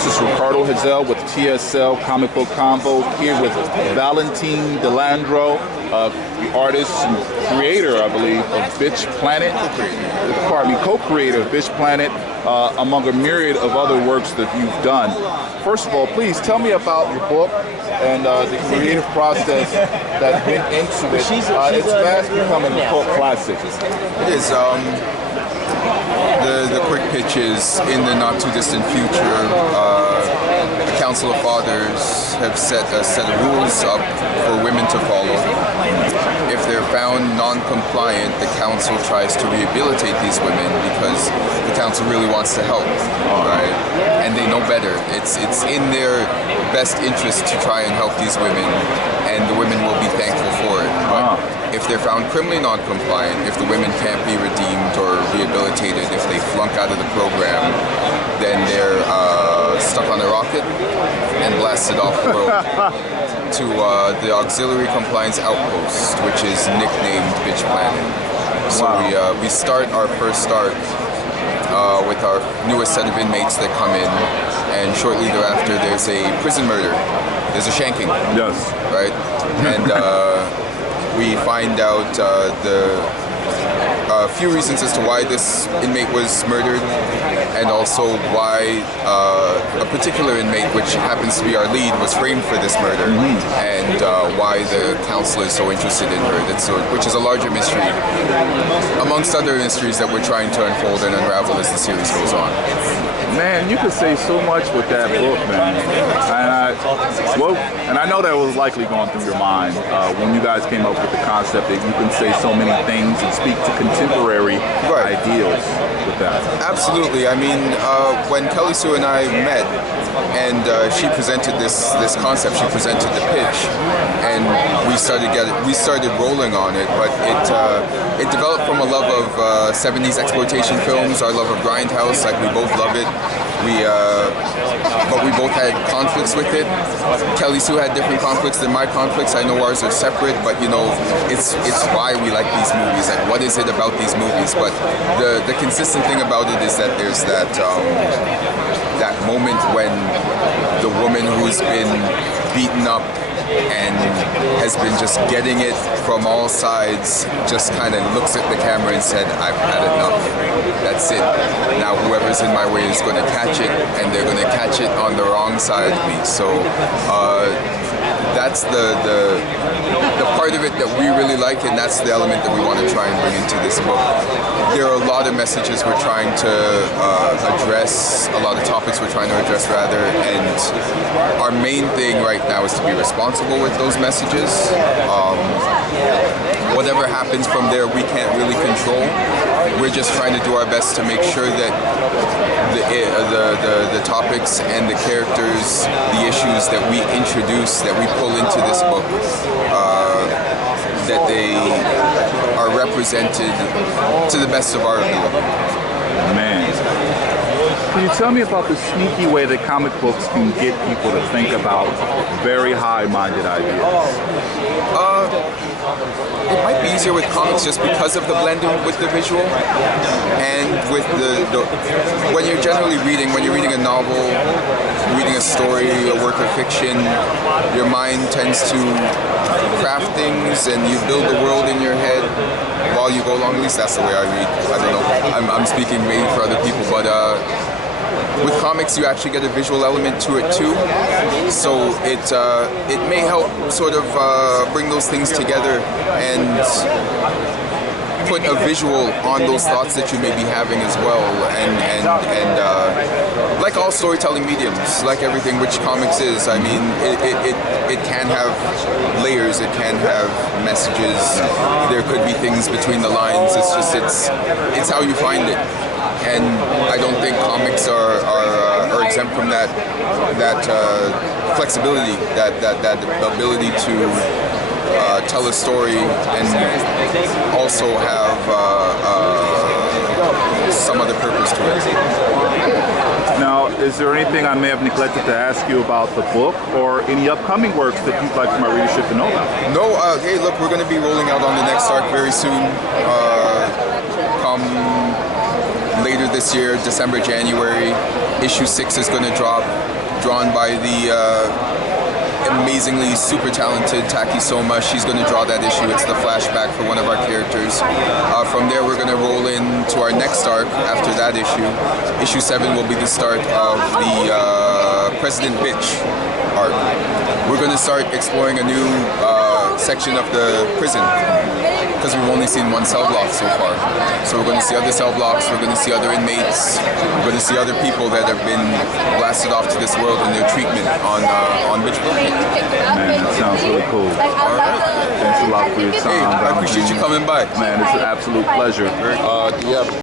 This is Ricardo Hazell with TSL Comic Book Convo, here with Valentine Landro, the artist and creator, I believe, of Bitch Planet. Pardon me, co-creator of Bitch Planet, among a myriad of other works that you've done. First of all, please tell me about your book and the creative process that went into it. It's fast becoming a cult classic. It is. The quick pitch is, in the not too distant future, the Council of Fathers have set a set of rules up for women to follow. If they're found non-compliant, the council tries to rehabilitate these women because the council really wants to help, right? And they know better. It's in their best interest to try and help these women, and the women will be thankful for it. But if they're found criminally non-compliant, if the women can't be redeemed or rehabilitated, if they flunk out of the program, then they're stuck on a rocket and blasted off the road to the Auxiliary Compliance Outpost, which is nicknamed Bitch Planet. So we start our first start with our newest set of inmates that come in, and shortly thereafter there's a prison murder. There's a shanking. Yes. Right? And we find out a few reasons as to why this inmate was murdered, and also why a particular inmate, which happens to be our lead, was framed for this murder, and why the council is so interested in her, which is a larger mystery, amongst other mysteries that we're trying to unfold and unravel as the series goes on. Man, you could say so much with that book, man. And I know that was likely going through your mind when you guys came up with the concept that you can say so many things and speak to contemporary ideals with that. Absolutely. I mean, when Kelly Sue and I met, and she presented this concept, she presented the pitch, and we started rolling on it. But it developed from a love of 70s exploitation films, our love of Grindhouse. Like, we both love it. But we both had conflicts with it. Kelly Sue had different conflicts than my conflicts. I know ours are separate, but you know, it's why we like these movies. Like, what is it about these movies? But the consistent thing about it is that there's that moment when the woman who's been beaten up and has been just getting it from all sides just kind of looks at the camera and said, I've had enough. That's it. Now whoever's in my way is going to catch it, and they're going to catch it on the wrong side of me. So that's the part of it that we really like, and that's the element that we want to try and bring into this book. There are a lot of messages we're trying to address, a lot of topics we're trying to address rather, and our main thing right now is to be responsible with those messages. Whatever happens from there, we can't really control. We're just trying to do our best to make sure that the topics and the characters, the issues that we introduce, that we pull into this book, that they are represented to the best of our ability. Man. Can you tell me about the sneaky way that comic books can get people to think about very high-minded ideas? It might be easier with comics just because of the blending with the visual, and with when you're generally reading, when you're reading a novel, reading a story, a work of fiction, your mind tends to craft things and you build the world in your head while you go along. At least that's the way I read. I don't know. I'm speaking maybe for other people, but with comics, you actually get a visual element to it too, so it may help sort of bring those things together and put a visual on those thoughts that you may be having as well. And like all storytelling mediums, like everything which comics is, I mean, it can have layers, it can have messages. There could be things between the lines. It's just it's how you find it. And I don't think comics are exempt from that flexibility, that ability to tell a story and also have some other purpose to it. Now, is there anything I may have neglected to ask you about the book, or any upcoming works that you'd like for my readership to know about? No, hey, look, we're going to be rolling out on the next arc very soon. Come later this year, December, January. Issue 6 is going to drop, drawn by the amazingly super talented Taki Soma. She's going to draw that issue. It's the flashback for one of our characters. From there, we're going to roll into our next arc after that issue. Issue 7 will be the start of the President Bitch arc. We're going to start exploring a new section of the prison, because we've only seen one cell block so far. So we're going to see other cell blocks, we're going to see other inmates, we're going to see other people that have been blasted off to this world and their treatment on Bitchburg. Man, that sounds really cool. All right. Thanks a lot for your time. Hey, I appreciate you coming by. Man, it's an absolute pleasure. Do you have